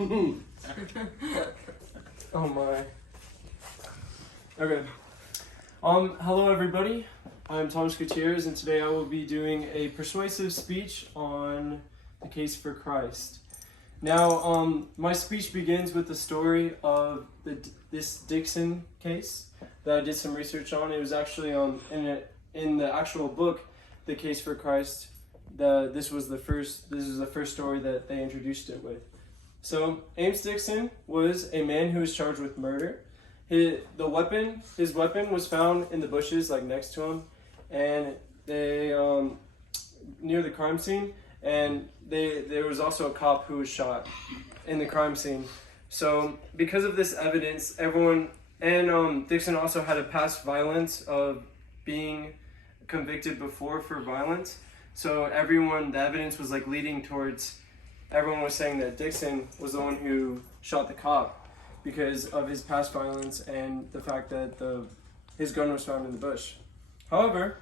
Oh my. Okay. Hello everybody. I'm Thomas Gutierrez, and today I will be doing a persuasive speech on the case for Christ. Now, my speech begins with the story of this Dixon case that I did some research on. It was actually in the actual book, The Case for Christ. This is the first story that they introduced it with. So Ames Dixon was a man who was charged with murder. His weapon was found in the bushes, like next to him, and they near the crime scene. And there was also a cop who was shot in the crime scene. So because of this evidence, Dixon also had a past violence of being convicted before for violence. So the evidence was like leading towards, everyone was saying that Dixon was the one who shot the cop because of his past violence and the fact that his gun was found in the bush. However,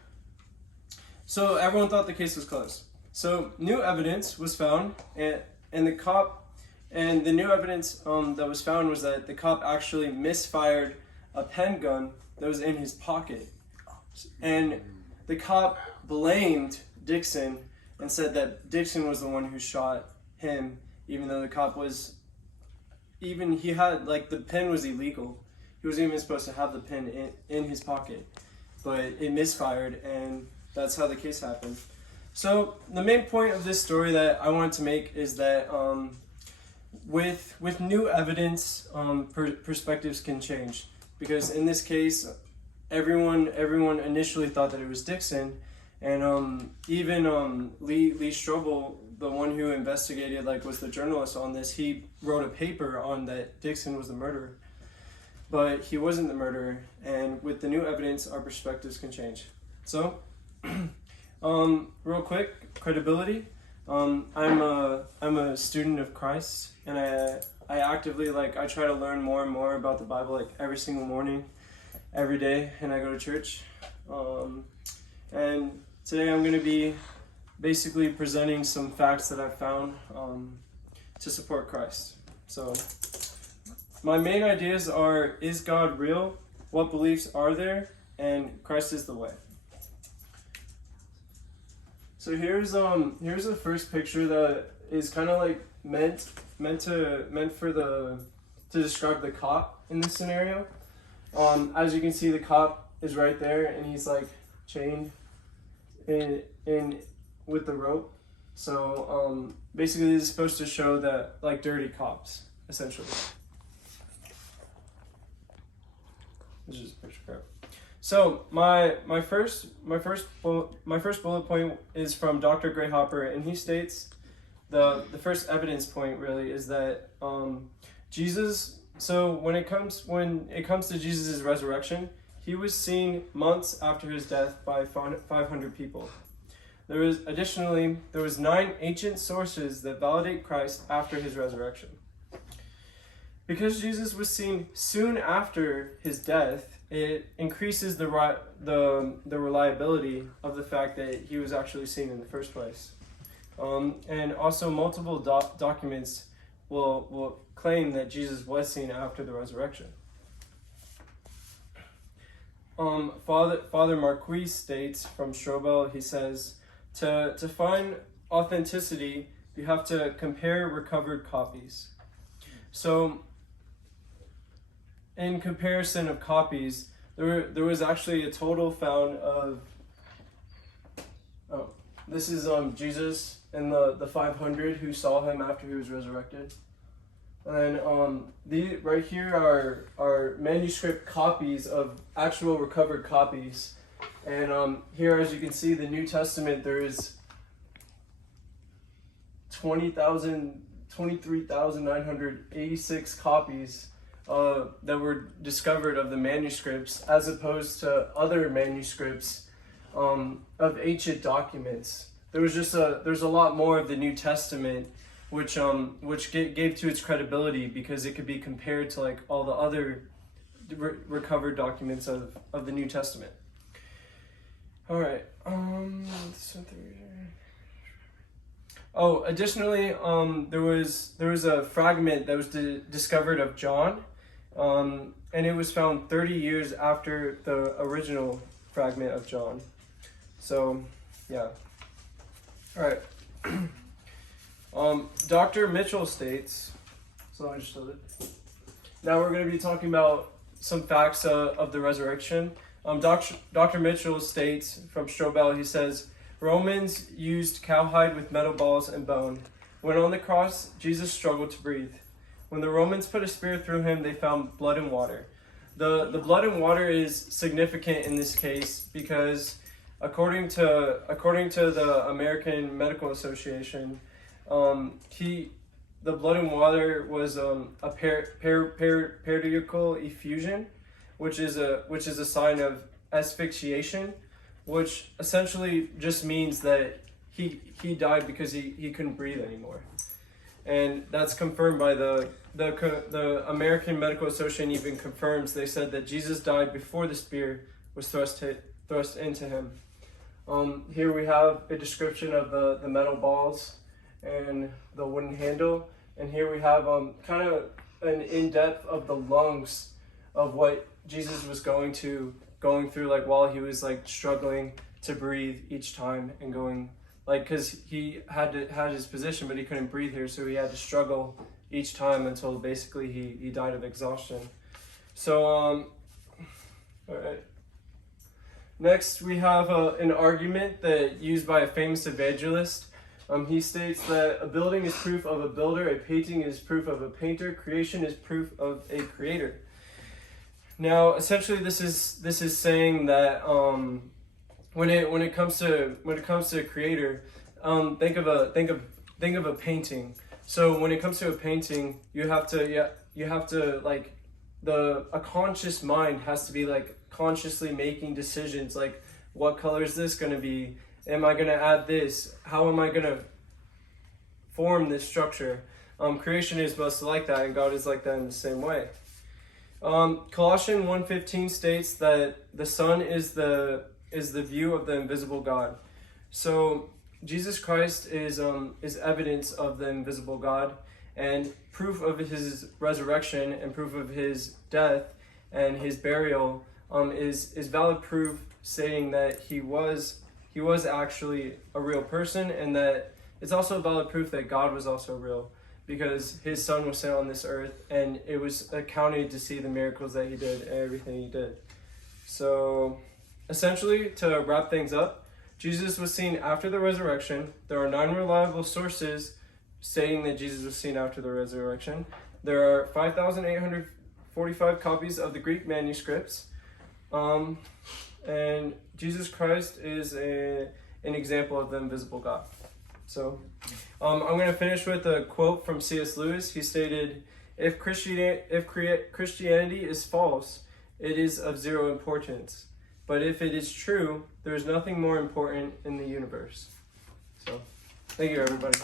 so everyone thought the case was closed. So new evidence was found, and the new evidence that was found was that the cop actually misfired a pen gun that was in his pocket. And the cop blamed Dixon and said that Dixon was the one who shot him, even though the cop the pen was illegal. He wasn't even supposed to have the pen in his pocket, but it misfired, and that's how the case happened. So the main point of this story that I wanted to make is that with new evidence, perspectives can change, because in this case, everyone initially thought that it was Dixon, and even Lee Strobel, the one who investigated, was the journalist on this, he wrote a paper on that Dixon was the murderer, but he wasn't the murderer. And with the new evidence, our perspectives can change. So, real quick, credibility. I'm a student of Christ, and I actively I try to learn more and more about the Bible every single morning, every day, and I go to church. And today I'm going to be basically presenting some facts that I found to support Christ. So my main ideas are: is God real? What beliefs are there? And Christ is the way. So here's the first picture that is kind of meant to describe the cop in this scenario. As you can see, the cop is right there, and he's chained in with the rope. So basically, this is supposed to show that dirty cops, essentially. This is just a picture crap. So my first bullet point is from Dr. Gray Hopper, and he states the first evidence point really is that Jesus. So when it comes to Jesus' resurrection, he was seen months after his death by 500 people. There was 9 ancient sources that validate Christ after his resurrection. Because Jesus was seen soon after his death, it increases the reliability of the fact that he was actually seen in the first place. And also multiple documents will claim that Jesus was seen after the resurrection. Father Marquis states from Strobel, he says, to find authenticity, you have to compare recovered copies. So in comparison of copies, there was actually a total found of, this is Jesus and the 500 who saw him after he was resurrected. And then right here are manuscript copies of actual recovered copies. And here, as you can see, the New Testament, there is 23,986 copies that were discovered of the manuscripts, as opposed to other manuscripts of ancient documents. There's a lot more of the New Testament, which gave to its credibility because it could be compared to all the other recovered documents of the New Testament. All right. Oh, additionally, there was a fragment that was discovered of John, and it was found 30 years after the original fragment of John. So, yeah. All right. Dr. Mitchell states. So I just showed it. Now we're going to be talking about some facts of the resurrection. Dr. Mitchell states from Strobel, he says, Romans used cowhide with metal balls and bone. When on the cross, Jesus struggled to breathe. When the Romans put a spear through him, they found blood and water. The blood and water is significant in this case because according to the American Medical Association, the blood and water was a pericardial effusion, which is a sign of asphyxiation, which essentially just means that he died because he couldn't breathe anymore, and that's confirmed by the American Medical Association. Even confirms, they said that Jesus died before the spear was thrust into him. Here we have a description of the metal balls and the wooden handle, and here we have kind of an in-depth of the lungs of what Jesus was going through, like while he was like struggling to breathe each time and going like, because he had his position but he couldn't breathe here, so he had to struggle each time until basically he died of exhaustion. So all right. Next, we have an argument that used by a famous evangelist. He states that a building is proof of a builder, a painting is proof of a painter, creation is proof of a creator. Now, essentially, this is saying that when it comes to a creator, think of a painting. So when it comes to a painting, you have to like a conscious mind has to be like consciously making decisions like, what color is this going to be? Am I going to add this? How am I going to form this structure? Creation is most like that, and God is like that in the same way. Colossians 1:15 states that the Son is the view of the invisible God. So Jesus Christ is evidence of the invisible God, and proof of his resurrection and proof of his death and his burial is valid proof stating that he was actually a real person, and that it's also valid proof that God was also real, because his son was sent on this earth and it was accounted to see the miracles that he did and everything he did. So essentially, to wrap things up, Jesus was seen after the resurrection. There are 9 reliable sources stating that Jesus was seen after the resurrection. There are 5,845 copies of the Greek manuscripts. And Jesus Christ is an example of the invisible God. So I'm going to finish with a quote from C.S. Lewis. He stated, if Christianity is false, it is of zero importance. But if it is true, there is nothing more important in the universe. So, thank you, everybody.